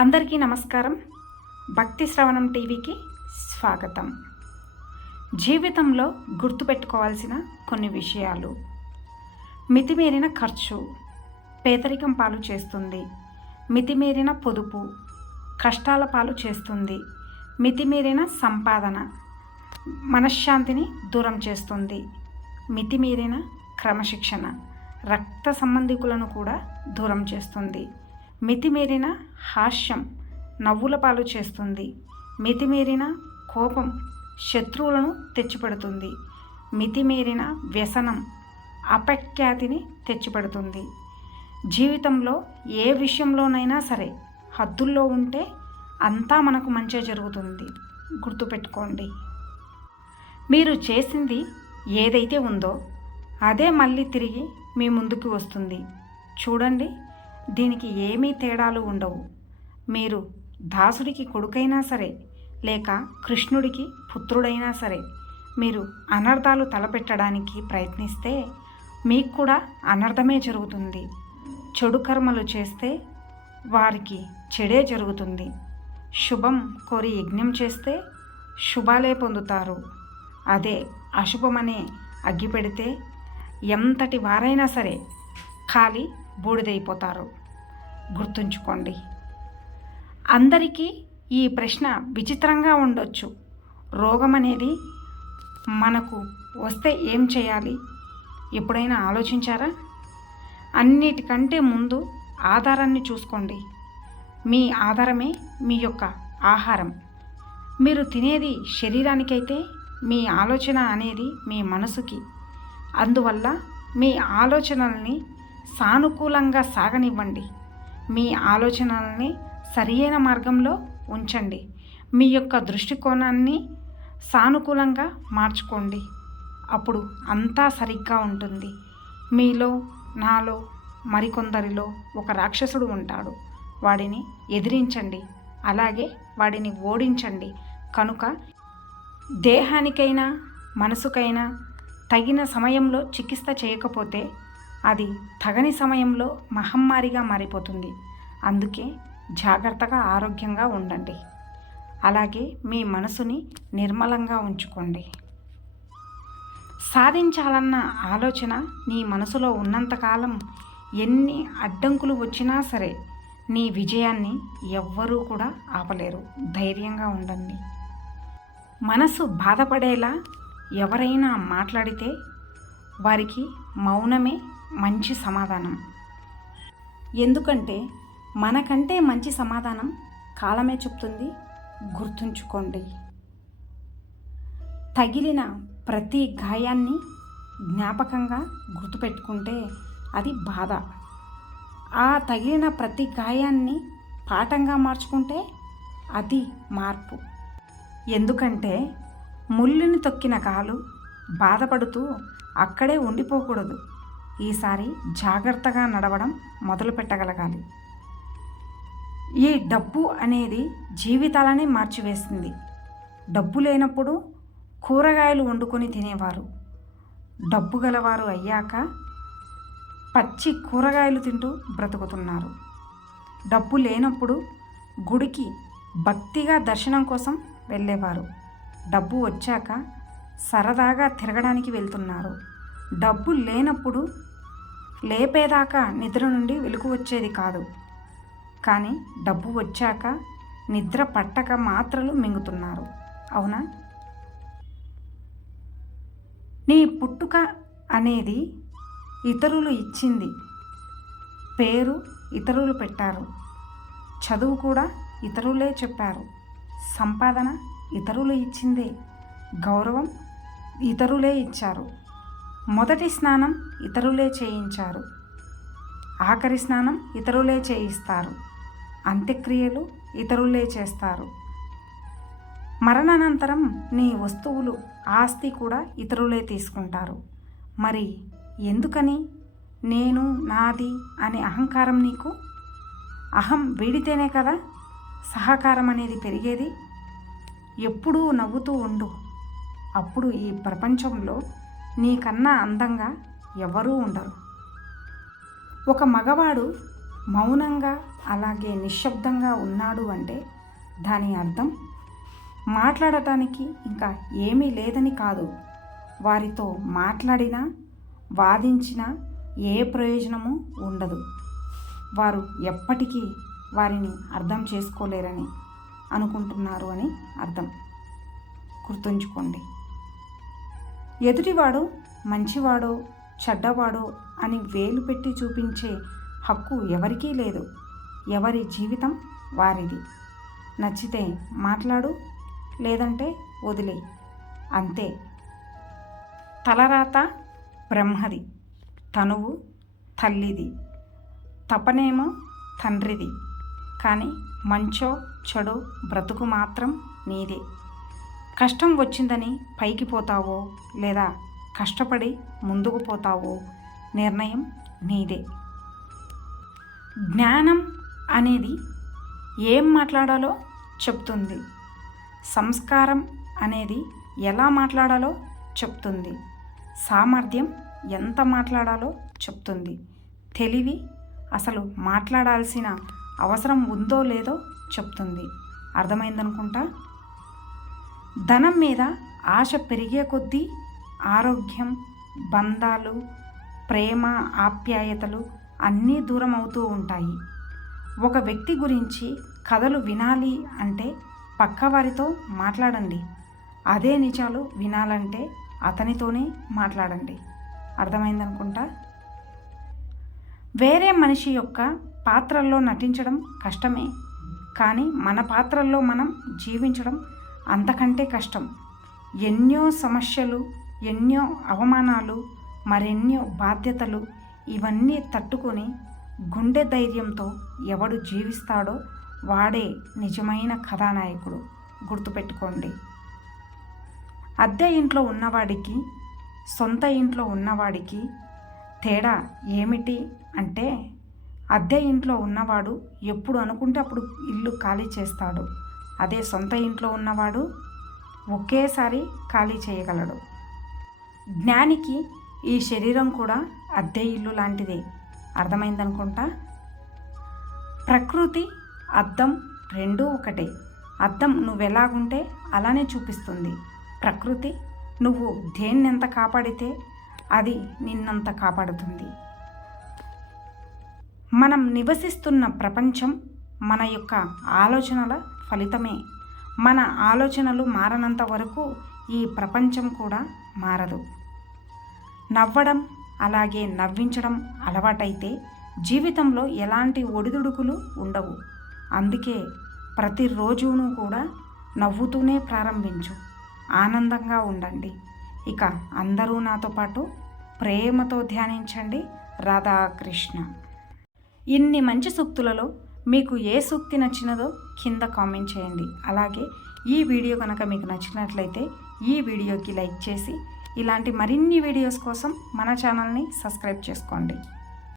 అందరికీ నమస్కారం. భక్తి శ్రవణం టీవీకి స్వాగతం. జీవితంలో గుర్తుపెట్టుకోవాల్సిన కొన్ని విషయాలు. మితిమీరిన ఖర్చు పేదరికం పాలు చేస్తుంది. మితిమీరిన పొదుపు కష్టాల పాలు చేస్తుంది. మితిమీరిన సంపాదన మనశ్శాంతిని దూరం చేస్తుంది. మితిమీరిన క్రమశిక్షణ రక్త సంబంధికులను కూడా దూరం చేస్తుంది. మితిమీరిన హాస్యం నవ్వుల పాలు చేస్తుంది. మితిమీరిన కోపం శత్రువులను తెచ్చిపెడుతుంది. మితిమీరిన వ్యసనం అపఖ్యాతిని తెచ్చిపెడుతుంది. జీవితంలో ఏ విషయంలోనైనా సరే హద్దుల్లో ఉంటే అంతా మనకు మంచి జరుగుతుంది. గుర్తుపెట్టుకోండి. మీరు చేసింది ఏదైతే ఉందో అదే మళ్ళీ తిరిగి మీ ముందుకు వస్తుంది. చూడండి, దీనికి ఏమీ తేడాలు ఉండవు. మీరు దాసుడికి కొడుకైనా సరే లేక కృష్ణుడికి పుత్రుడైనా సరే మీరు అనర్థాలు తలపెట్టడానికి ప్రయత్నిస్తే మీకు కూడా అనర్థమే జరుగుతుంది. చెడు కర్మలు చేస్తే వారికి చెడే జరుగుతుంది. శుభం కోరి యజ్ఞం చేస్తే శుభాలే పొందుతారు. అదే అశుభమనే అగ్గి పెడితే ఎంతటి వారైనా సరే ఖాళీ బూడిదైపోతారు. గుర్తుంచుకోండి. అందరికీ ఈ ప్రశ్న విచిత్రంగా ఉండొచ్చు. రోగం అనేది మనకు వస్తే ఏం చేయాలి? ఎప్పుడైనా ఆలోచించారా? అన్నిటికంటే ముందు ఆధారాన్ని చూసుకోండి. మీ ఆధారమే మీ యొక్క ఆహారం. మీరు తినేది శరీరానికైతే మీ ఆలోచన అనేది మీ మనసుకి. అందువల్ల మీ ఆలోచనల్ని సానుకూలంగా సాగనివ్వండి. మీ ఆలోచనల్ని సరియైన మార్గంలో ఉంచండి. మీ యొక్క దృష్టికోణాన్ని సానుకూలంగా మార్చుకోండి. అప్పుడు అంతా సరిగ్గా ఉంటుంది. మీలో నాలో మరికొందరిలో ఒక రాక్షసుడు ఉంటాడు. వాడిని ఎదిరించండి, అలాగే వాడిని ఓడించండి. కనుక దేహానికైనా మనసుకైనా తగిన సమయంలో చికిత్స చేయకపోతే అది తగని సమయంలో మహమ్మారిగా మారిపోతుంది. అందుకే జాగ్రత్తగా ఆరోగ్యంగా ఉండండి. అలాగే మీ మనసుని నిర్మలంగా ఉంచుకోండి. సాధించాలన్న ఆలోచన నీ మనసులో ఉన్నంతకాలం ఎన్ని అడ్డంకులు వచ్చినా సరే నీ విజయాన్ని ఎవ్వరూ కూడా ఆపలేరు. ధైర్యంగా ఉండండి. మనసు బాధపడేలా ఎవరైనా మాట్లాడితే వారికి మౌనమే మంచి సమాధానం. ఎందుకంటే మనకంటే మంచి సమాధానం కాలమే చెప్తుంది. గుర్తుంచుకోండి. తగిలిన ప్రతి గాయాన్ని జ్ఞాపకంగా గుర్తుపెట్టుకుంటే అది బాధ. ఆ తగిలిన ప్రతి గాయాన్ని పాఠంగా మార్చుకుంటే అది మార్పు. ఎందుకంటే ముళ్ళుని తొక్కిన కాలు బాధపడుతూ అక్కడే ఉండిపోకూడదు. ఈసారి జాగ్రత్తగా నడవడం మొదలు పెట్టగలగాలి. ఈ డబ్బు అనేది జీవితాలని మార్చివేసింది. డబ్బు లేనప్పుడు కూరగాయలు వండుకొని తినేవారు. డబ్బు గలవారు అయ్యాక పచ్చి కూరగాయలు తింటూ బ్రతుకుతున్నారు. డబ్బు లేనప్పుడు గుడికి భక్తిగా దర్శనం కోసం వెళ్ళేవారు. డబ్బు వచ్చాక సరదాగా తిరగడానికి వెళ్తున్నారు. డబ్బు లేనప్పుడు లేపేదాకా నిద్ర నుండి వెలుగు వచ్చేది కాదు. కానీ డబ్బు వచ్చాక నిద్ర పట్టక మాత్రలు మింగుతున్నారు. అవునా? నీ పుట్టుక అనేది ఇతరులు ఇచ్చింది. పేరు ఇతరులు పెట్టారు. చదువు కూడా ఇతరులే చెప్పారు. సంపాదన ఇతరులు ఇచ్చిందే. గౌరవం ఇతరులే ఇచ్చారు. మొదటి స్నానం ఇతరులే చేయించారు. ఆఖరి స్నానం ఇతరులే చేయిస్తారు. అంత్యక్రియలు ఇతరులే చేస్తారు. మరణానంతరం నీ వస్తువులు ఆస్తి కూడా ఇతరులే తీసుకుంటారు. మరి ఎందుకని నేను నాది అనే అహంకారం నీకు? అహం వీడితేనే కదా సహకారం అనేది పెరిగేది. ఎప్పుడూ నవ్వుతూ ఉండు. అప్పుడు ఈ ప్రపంచంలో నీకన్నా అందంగా ఎవరూ ఉండరు. ఒక మగవాడు మౌనంగా అలాగే నిశ్శబ్దంగా ఉన్నాడు అంటే దాని అర్థం మాట్లాడటానికి ఇంకా ఏమీ లేదని కాదు. వారితో మాట్లాడినా వాదించినా ఏ ప్రయోజనము ఉండదు. వారు ఎప్పటికీ వారిని అర్థం చేసుకోలేరని అనుకుంటున్నారు అని అర్థం. గుర్తుంచుకోండి. ఎదుటివాడు మంచివాడో చెడ్డవాడో అని వేలు పెట్టి చూపించే హక్కు ఎవరికీ లేదు. ఎవరి జీవితం వారిది. నచ్చితే మాట్లాడు, లేదంటే వదిలే, అంతే. తలరాత బ్రహ్మది, తనువు తల్లిది, తపనేమో తండ్రిది. కానీ మంచో చెడో బ్రతుకు మాత్రం నీదే. కష్టం వచ్చిందని పైకి పోతావో లేదా కష్టపడి ముందుకు పోతావో నిర్ణయం నీదే. జ్ఞానం అనేది ఏం మాట్లాడాలో చెప్తుంది. సంస్కారం అనేది ఎలా మాట్లాడాలో చెప్తుంది. సామర్థ్యం ఎంత మాట్లాడాలో చెప్తుంది. తెలివి అసలు మాట్లాడాల్సిన అవసరం ఉందో లేదో చెప్తుంది. అర్థమైందనుకుంటా. ధనం మీద ఆశ పెరిగే కొద్దీ ఆరోగ్యం, బంధాలు, ప్రేమ, ఆప్యాయతలు అన్నీ దూరం అవుతూ ఉంటాయి. ఒక వ్యక్తి గురించి కథలు వినాలి అంటే పక్కవారితో మాట్లాడండి. అదే నిజాలు వినాలంటే అతనితోనే మాట్లాడండి. అర్థమైందనుకుంటా. వేరే మనిషి యొక్క పాత్రల్లో నటించడం కష్టమే, కానీ మన పాత్రల్లో మనం జీవించడం అంతకంటే కష్టం. ఎన్నో సమస్యలు, ఎన్నో అవమానాలు, మరెన్నో బాధ్యతలు, ఇవన్నీ తట్టుకొని గుండె ధైర్యంతో ఎవడు జీవిస్తాడో వాడే నిజమైన కథానాయకుడు. గుర్తుపెట్టుకోండి. అద్దె ఇంట్లో ఉన్నవాడికి సొంత ఇంట్లో ఉన్నవాడికి తేడా ఏమిటి అంటే, అద్దె ఇంట్లో ఉన్నవాడు ఎప్పుడు అనుకుంటే అప్పుడు ఇల్లు ఖాళీ చేస్తాడు. అదే సొంత ఇంట్లో ఉన్నవాడు ఒకేసారి ఖాళీ చేయగలడు. జ్ఞానికి ఈ శరీరం కూడా అద్దె ఇల్లు లాంటిదే. అర్థమైందనుకుంటా. ప్రకృతి, అద్దం రెండూ ఒకటే. అద్దం నువ్వెలాగుంటే అలానే చూపిస్తుంది. ప్రకృతి నువ్వు దేన్నెంత కాపాడితే అది నిన్నంత కాపాడుతుంది. మనం నివసిస్తున్న ప్రపంచం మన యొక్క ఆలోచనల ఫలితమే. మన ఆలోచనలు మారనంత వరకు ఈ ప్రపంచం కూడా మారదు. నవ్వడం అలాగే నవ్వించడం అలవాటైతే జీవితంలో ఎలాంటి ఒడిదుడుకులు ఉండవు. అందుకే ప్రతిరోజును కూడా నవ్వుతూనే ప్రారంభించు. ఆనందంగా ఉండండి. ఇక అందరూ నాతో పాటు ప్రేమతో ధ్యానించండి. రాధాకృష్ణ. ఇన్ని మంచి సూక్తులలో మీకు ఏ సూక్తి నచ్చినదో కింద కామెంట్ చేయండి. అలాగే ఈ వీడియో కనుక మీకు నచ్చినట్లయితే ఈ వీడియోకి లైక్ చేసి ఇలాంటి మరిన్ని వీడియోస్ కోసం మన ఛానల్ని సబ్స్క్రైబ్ చేసుకోండి.